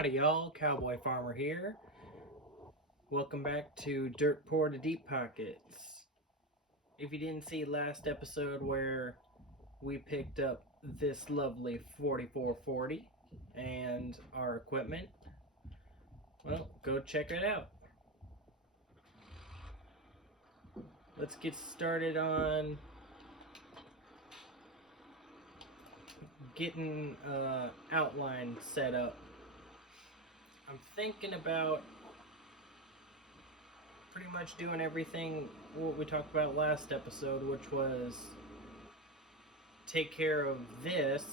Howdy y'all, Cowboy Farmer here. Welcome back to Dirt Poor to Deep Pockets. If you didn't see last episode where we picked up this lovely 4440 and our equipment, well, go check it out. Let's get started on getting outline set up. I'm thinking about pretty much doing everything what we talked about last episode, which was take care of this.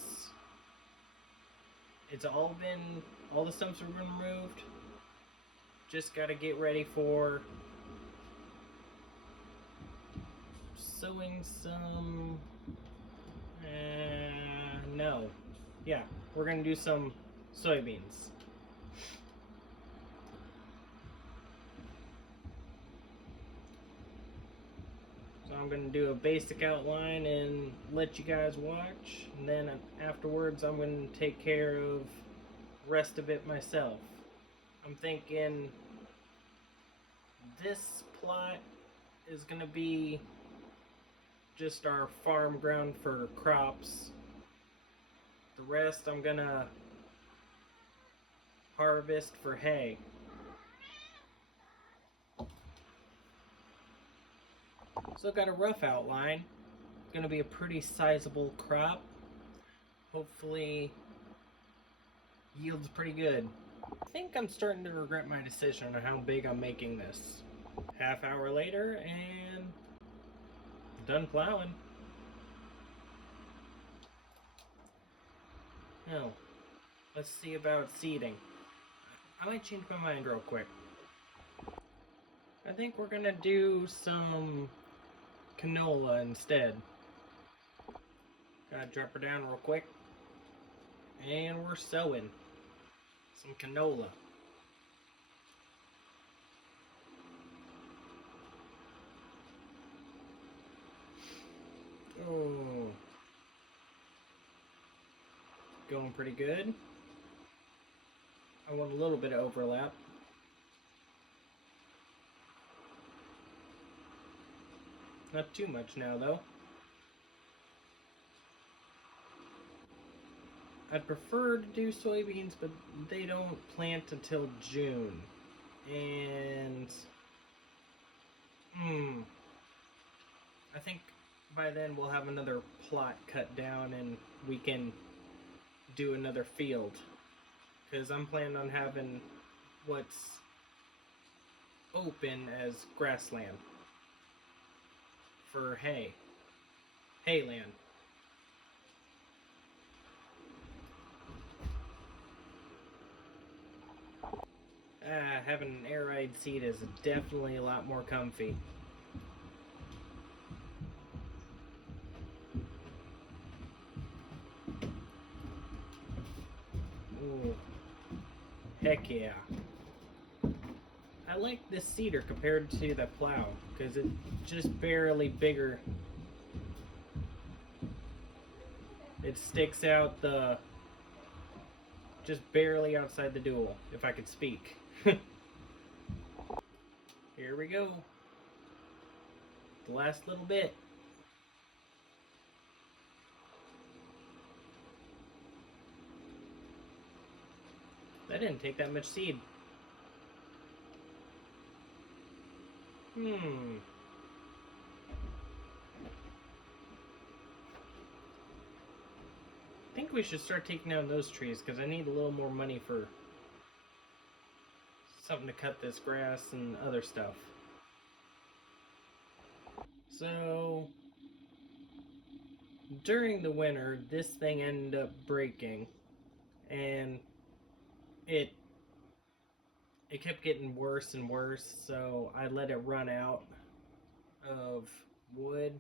It's all the stumps have been removed. Just gotta get ready for sowing some, we're gonna do some soybeans. So I'm going to do a basic outline and let you guys watch, and then afterwards I'm going to take care of the rest of it myself. I'm thinking this plot is going to be just our farm ground for crops. The rest I'm going to harvest for hay. So I've got a rough outline. It's going to be a pretty sizable crop. Hopefully yields pretty good. I think I'm starting to regret my decision on how big I'm making this. Half hour later and done plowing. Now, let's see about seeding. I might change my mind real quick. I think we're gonna do some canola instead. Gotta drop her down real quick. And we're sowing some canola. Oh, going pretty good. I want a little bit of overlap. Not too much now, though. I'd prefer to do soybeans, but they don't plant until June. And I think by then we'll have another plot cut down and we can do another field. Because I'm planning on having what's open as grassland for hayland. Having an air-ride seat is definitely a lot more comfy. Ooh, heck yeah. I like this seeder compared to the plow because it's just barely bigger. It sticks out just barely outside the dual, if I could speak. Here we go. The last little bit. That didn't take that much seed. I think we should start taking down those trees because I need a little more money for something to cut this grass and other stuff. So during the winter, this thing ended up breaking, and it kept getting worse and worse, so I let it run out of wood.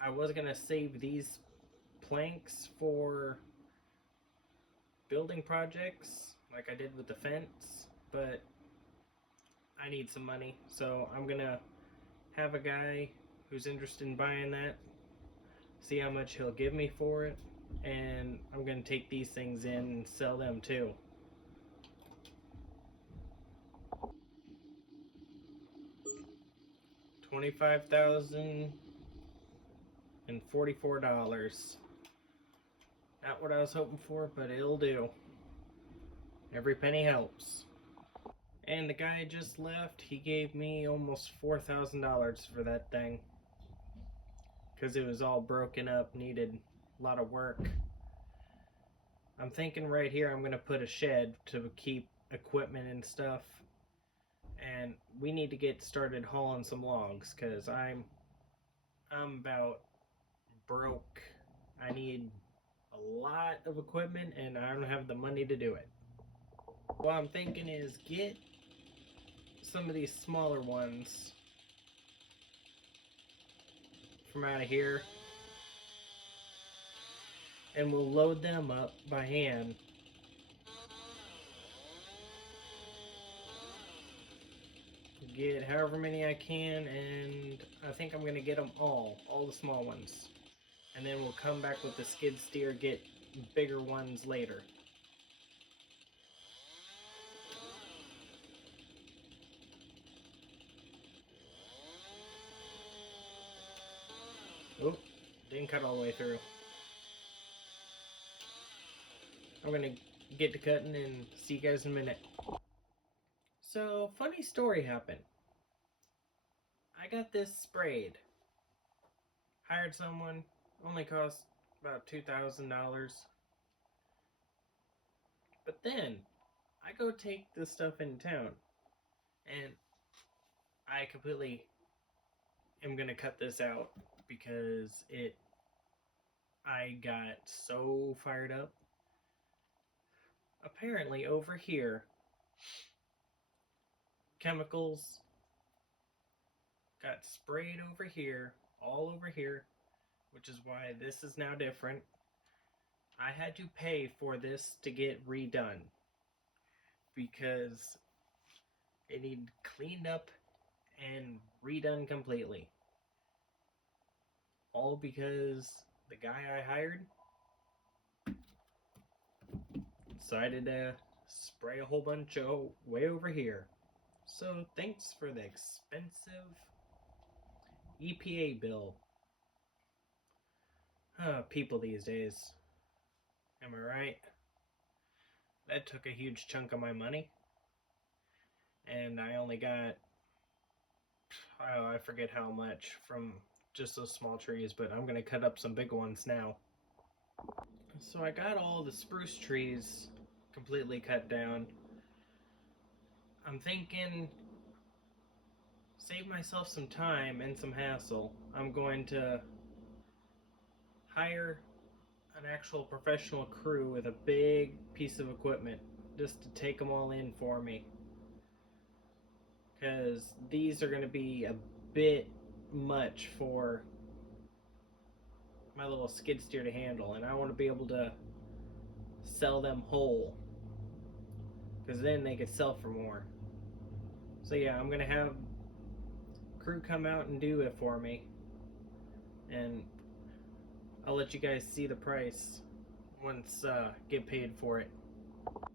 I was gonna save these planks for building projects like I did with the fence, but I need some money, so I'm gonna have a guy who's interested in buying that, see how much he'll give me for it, and I'm gonna take these things in and sell them too. $25,044. Not what I was hoping for, but it'll do. Every penny helps. And the guy just left. He gave me almost $4,000 for that thing. Because it was all broken up, needed a lot of work. I'm thinking right here I'm going to put a shed to keep equipment and stuff. And we need to get started hauling some logs because I'm about broke. I need a lot of equipment and I don't have the money to do it. What I'm thinking is get some of these smaller ones from out of here and we'll load them up by hand. Get however many I can, and I think I'm gonna get them all the small ones, and then we'll come back with the skid steer, get bigger ones later. Oh, didn't cut all the way through. I'm gonna get to cutting and see you guys in a minute. So, funny story happened. I got this sprayed. Hired someone, only cost about $2,000. But then, I go take this stuff in town, and I completely am gonna cut this out because I got so fired up. Apparently over here, chemicals got sprayed over here, all over here, which is why this is now different. I had to pay for this to get redone because it needed cleaned up and redone completely. All because the guy I hired decided to spray a whole bunch way over here. So thanks for the expensive EPA bill. People these days. Am I right? That took a huge chunk of my money. And I only got, I forget how much from just those small trees, but I'm gonna cut up some big ones now. So I got all the spruce trees completely cut down. I'm thinking, save myself some time and some hassle. I'm going to hire an actual professional crew with a big piece of equipment just to take them all in for me. Because these are going to be a bit much for my little skid steer to handle, and I want to be able to sell them whole, because then they could sell for more. So yeah, I'm gonna have crew come out and do it for me, and I'll let you guys see the price once get paid for it.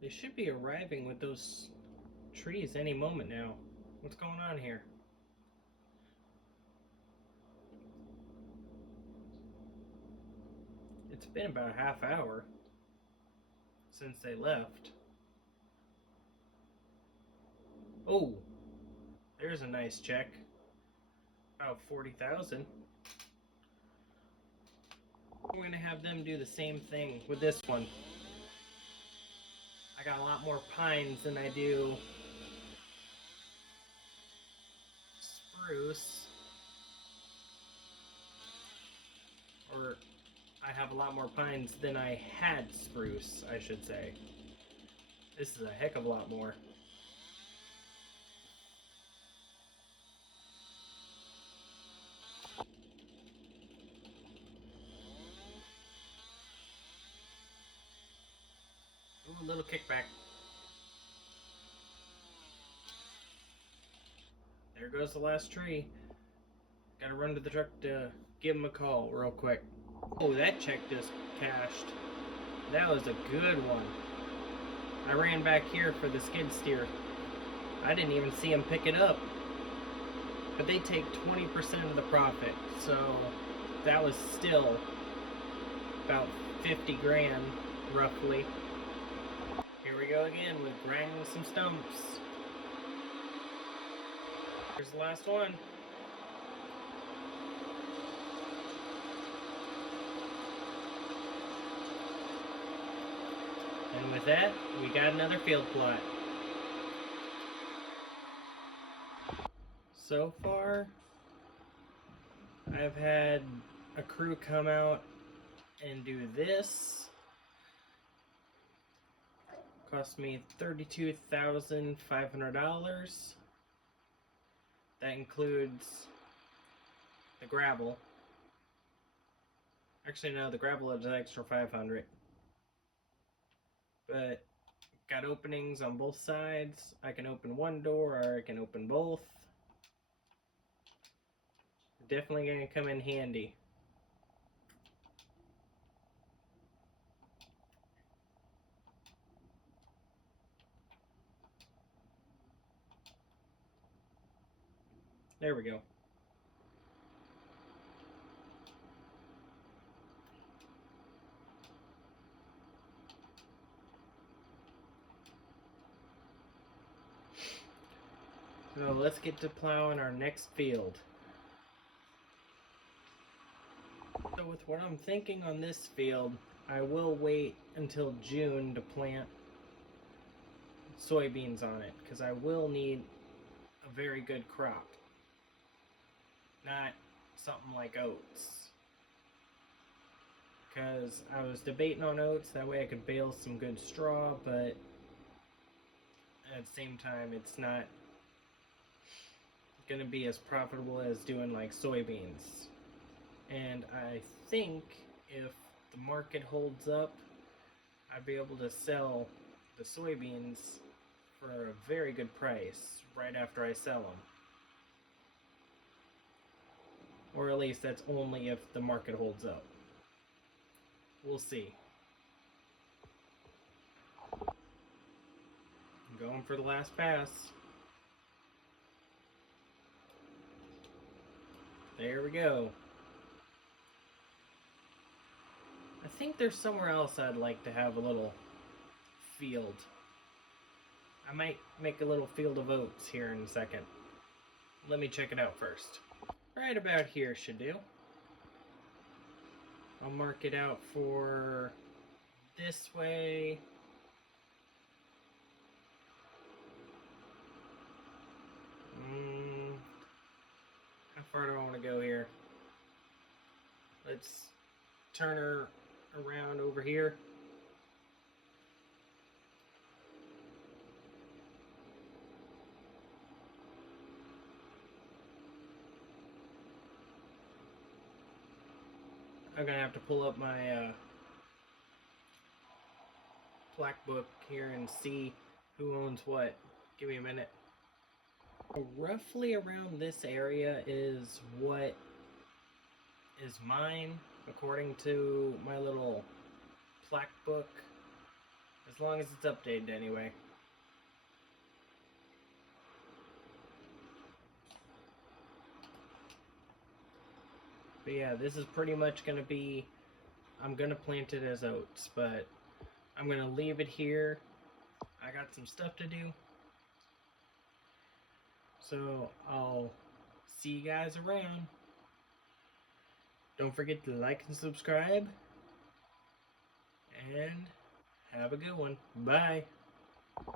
They should be arriving with those trees any moment now. What's going on here? It's been about a half hour since they left. Oh, there's a nice check. About $40,000. I'm gonna have them do the same thing with this one. I got a lot more pines than I do spruce. Or I have a lot more pines than I had spruce, I should say. This is a heck of a lot more. Ooh, a little kickback. There goes the last tree. Gotta run to the truck to give him a call real quick. Oh, that check just cashed. That was a good one. I ran back here for the skid steer. I didn't even see him pick it up. but they take 20% of the profit, so that was still about 50 grand, roughly. Here we go again with grinding some stumps. Here's the last one. And with that, we got another field plot. So far, I've had a crew come out and do this. Cost me $32,500. That includes the gravel. Actually, no, the gravel is an extra $500. But got openings on both sides. I can open one door or I can open both. Definitely gonna come in handy. There we go. So let's get to plowing our next field. So with what I'm thinking on this field, I will wait until June to plant soybeans on it, because I will need a very good crop. Not something like oats. Because I was debating on oats, that way I could bale some good straw, but at the same time it's not going to be as profitable as doing like soybeans. And I think if the market holds up, I'd be able to sell the soybeans for a very good price right after I sell them. Or at least that's only if the market holds up. We'll see. I'm going for the last pass. There we go. I think there's somewhere else I'd like to have a little field. I might make a little field of oats here in a second. Let me check it out first. Right about here should do. I'll mark it out for this way. How far do I want to go here? Let's turn her around over here. I'm gonna have to pull up my plaque book here and see who owns what. Give me a minute. Roughly around this area is what is mine, according to my little plaque book. As long as it's updated anyway. But yeah, this is pretty much going to be, I'm going to plant it as oats, but I'm going to leave it here. I got some stuff to do. So I'll see you guys around. Don't forget to like and subscribe. And have a good one. Bye.